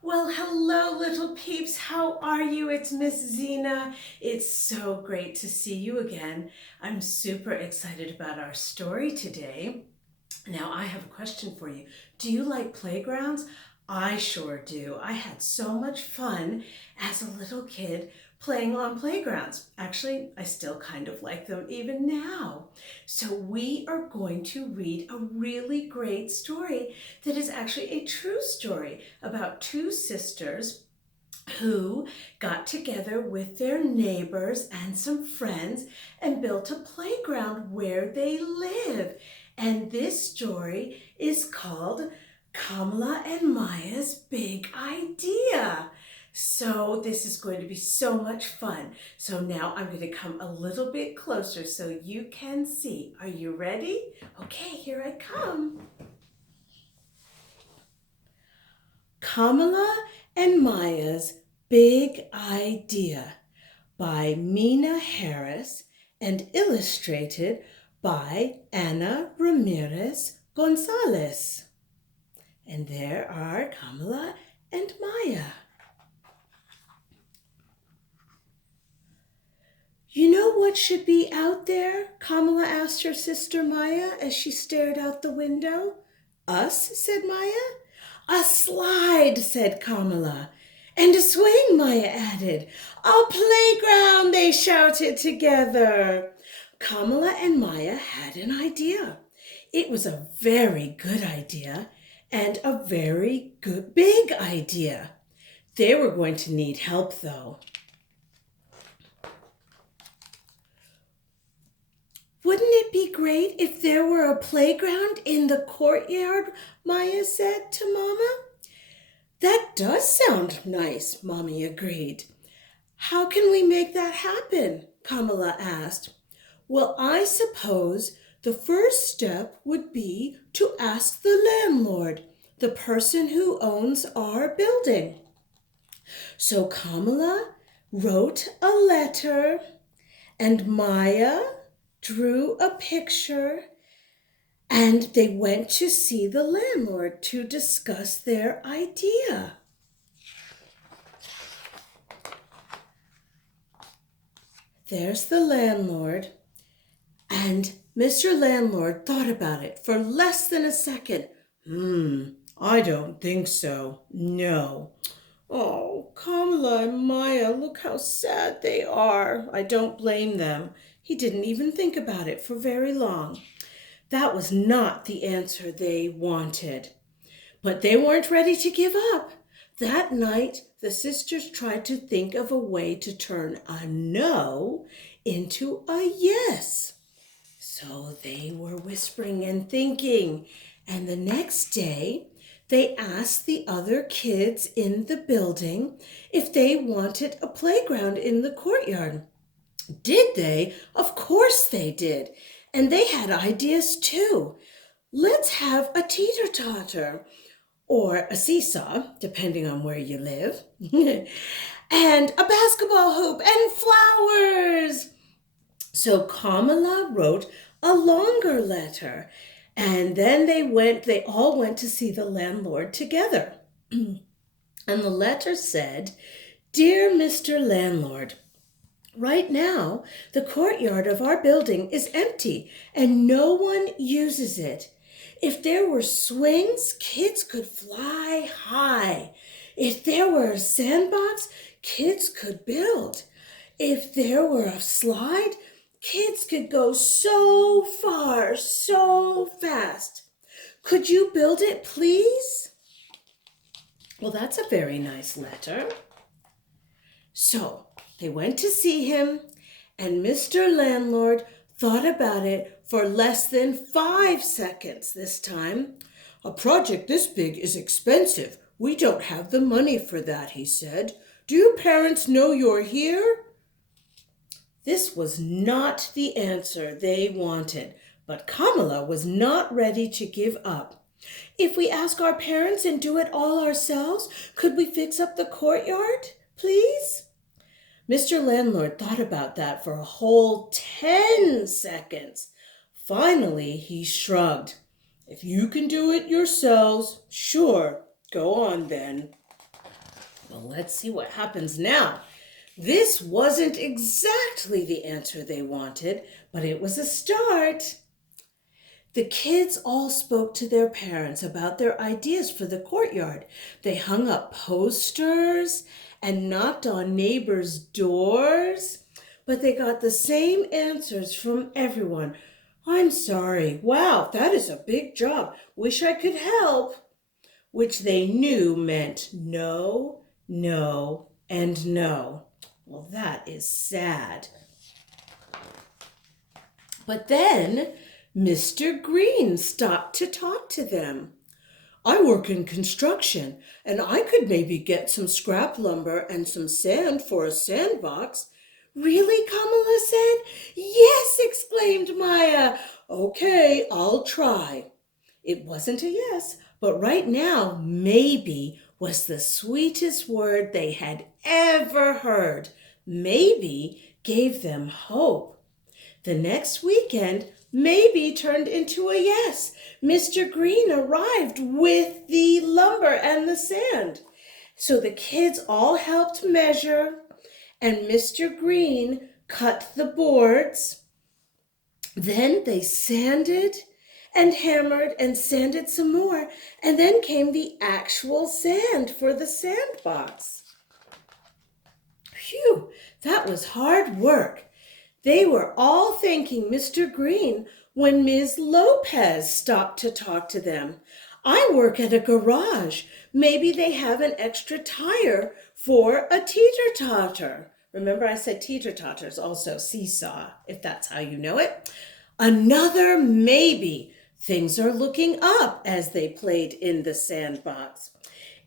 Well, hello, little peeps. How are you? It's Miss Zena. It's so great to see you again. I'm super excited about our story today. Now, I have a question for you. Do you like playgrounds? I sure do. I had so much fun as a little kid playing on playgrounds. Actually, I still kind of like them even now. So we are going to read a really great story that is actually a true story about two sisters who got together with their neighbors and some friends and built a playground where they live. And this story is called Kamala and Maya's Big Idea. So this is going to be so much fun. So now I'm going to come a little bit closer so you can see. Are you ready? Okay, here I come. Kamala and Maya's Big Idea by Meena Harris and illustrated by Anna Ramírez González. And there are Kamala and Maya. You know what should be out there? Kamala asked her sister Maya as she stared out the window. Us, said Maya. A slide, said Kamala. And a swing, Maya added. A playground, they shouted together. Kamala and Maya had an idea. It was a very good idea and a very good big idea. They were going to need help, though. Wouldn't it be great if there were a playground in the courtyard, Maya said to Mama. That does sound nice, Mommy agreed. How can we make that happen? Kamala asked. Well, I suppose the first step would be to ask the landlord, the person who owns our building. So Kamala wrote a letter and Maya drew a picture and they went to see the landlord to discuss their idea. There's the landlord, and Mr. Landlord thought about it for less than a second. I don't think so. No. Oh, Kamala and Maya, look how sad they are. I don't blame them. He didn't even think about it for very long. That was not the answer they wanted. But they weren't ready to give up. That night, the sisters tried to think of a way to turn a no into a yes. So they were whispering and thinking. And the next day, they asked the other kids in the building if they wanted a playground in the courtyard. Did they? Of course they did. And they had ideas too. Let's have a teeter-totter or a seesaw, depending on where you live, and a basketball hoop and flowers. So Kamala wrote a longer letter, and then they all went to see the landlord together. And the letter said, Dear Mr. Landlord, right now, the courtyard of our building is empty and no one uses it. If there were swings, kids could fly high. If there were a sandbox, kids could build. If there were a slide, kids could go so far, so fast. Could you build it, please? Well, that's a very nice letter. So they went to see him, and Mr. Landlord thought about it for less than 5 seconds this time. A project this big is expensive. We don't have the money for that, he said. Do your parents know you're here? This was not the answer they wanted, but Kamala was not ready to give up. If we ask our parents and do it all ourselves, could we fix up the courtyard, please? Mr. Landlord thought about that for a whole 10 seconds. Finally, he shrugged. If you can do it yourselves, sure, go on then. Well, let's see what happens now. This wasn't exactly the answer they wanted, but it was a start. The kids all spoke to their parents about their ideas for the courtyard. They hung up posters and knocked on neighbors' doors, but they got the same answers from everyone. I'm sorry. Wow, that is a big job. Wish I could help. Which they knew meant no, no, and no. Well, that is sad. But then Mr. Green stopped to talk to them. I work in construction, and I could maybe get some scrap lumber and some sand for a sandbox. Really, Kamala said. Yes, exclaimed Maya. Okay, I'll try. It wasn't a yes, but right now, maybe was the sweetest word they had ever heard. Maybe gave them hope. The next weekend, maybe turned into a yes. Mr. Green arrived with the lumber and the sand. So the kids all helped measure, and Mr. Green cut the boards. Then they sanded and hammered and sanded some more, and then came the actual sand for the sandbox. Phew, that was hard work. They were all thanking Mr. Green when Ms. Lopez stopped to talk to them. I work at a garage. Maybe they have an extra tire for a teeter-totter. Remember I said teeter-totters, also seesaw, if that's how you know it. Another maybe. Things are looking up as they played in the sandbox.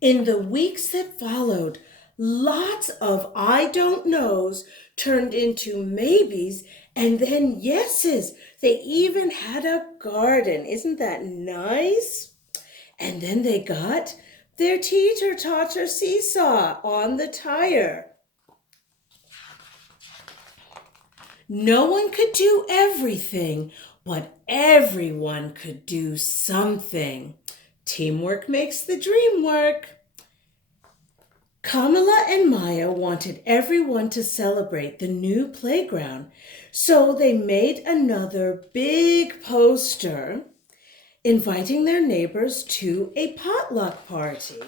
In the weeks that followed, lots of I don't knows turned into maybes and then yeses. They even had a garden. Isn't that nice? And then they got their teeter-totter seesaw on the tire. No one could do everything, but everyone could do something. Teamwork makes the dream work. Kamala and Maya wanted everyone to celebrate the new playground, so they made another big poster inviting their neighbors to a potluck party.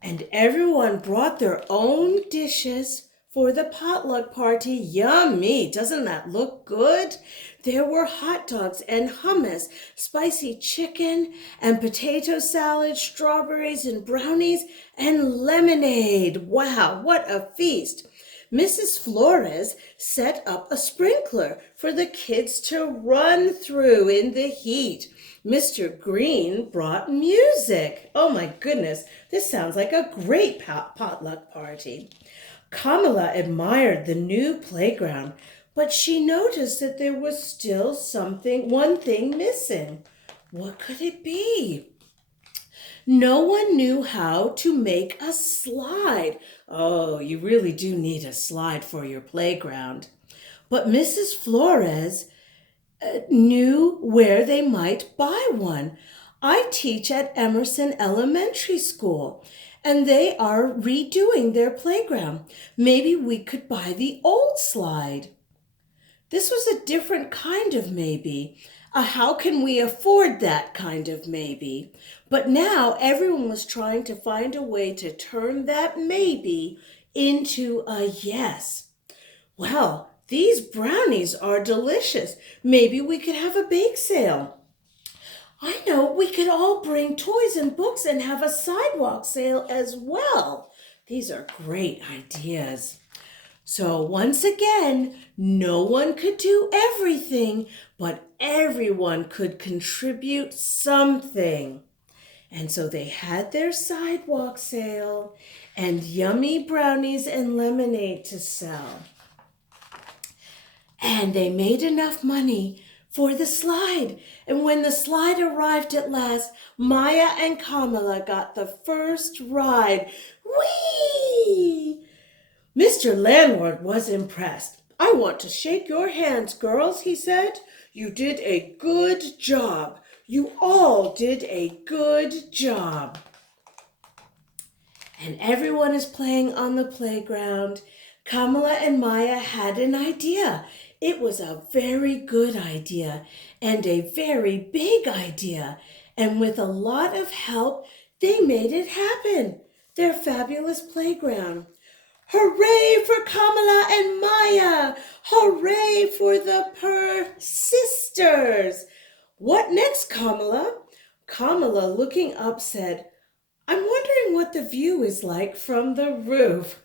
And everyone brought their own dishes for the potluck party. Yummy! Doesn't that look good? There were hot dogs and hummus, spicy chicken and potato salad, strawberries and brownies, and lemonade. Wow, what a feast! Mrs. Flores set up a sprinkler for the kids to run through in the heat. Mr. Green brought music. Oh my goodness, this sounds like a great potluck party. Kamala admired the new playground, but she noticed that there was still one thing missing. What could it be? No one knew how to make a slide. Oh, you really do need a slide for your playground. But Mrs. Flores knew where they might buy one. I teach at Emerson Elementary School, and they are redoing their playground. Maybe we could buy the old slide. This was a different kind of maybe. How can we afford that kind of maybe? But now everyone was trying to find a way to turn that maybe into a yes. Well, these brownies are delicious. Maybe we could have a bake sale. I know, we could all bring toys and books and have a sidewalk sale as well. These are great ideas. So once again, no one could do everything, but everyone could contribute something. And so they had their sidewalk sale and yummy brownies and lemonade to sell. And they made enough money for the slide. And when the slide arrived at last, Maya and Kamala got the first ride. Whee! Mr. Landlord was impressed. I want to shake your hands, girls, he said. You did a good job. You all did a good job. and everyone is playing on the playground, Kamala and Maya had an idea. It was a very good idea and a very big idea. And with a lot of help, they made it happen. Their fabulous playground. Hooray for Kamala and Maya! Hooray for the sisters! What next, Kamala? Kamala, looking up, said, I'm wondering what the view is like from the roof.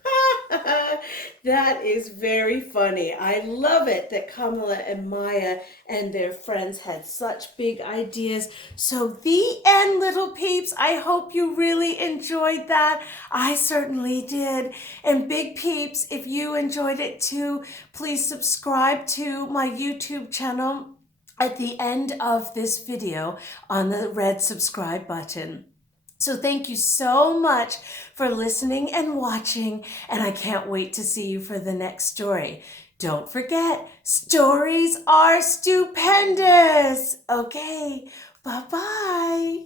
That is very funny. I love it that Kamala and Maya and their friends had such big ideas. So the end, little peeps. I hope you really enjoyed that. I certainly did. And big peeps, if you enjoyed it too, please subscribe to my YouTube channel at the end of this video on the red subscribe button. So thank you so much for listening and watching, and I can't wait to see you for the next story. Don't forget, stories are stupendous. Okay, bye-bye.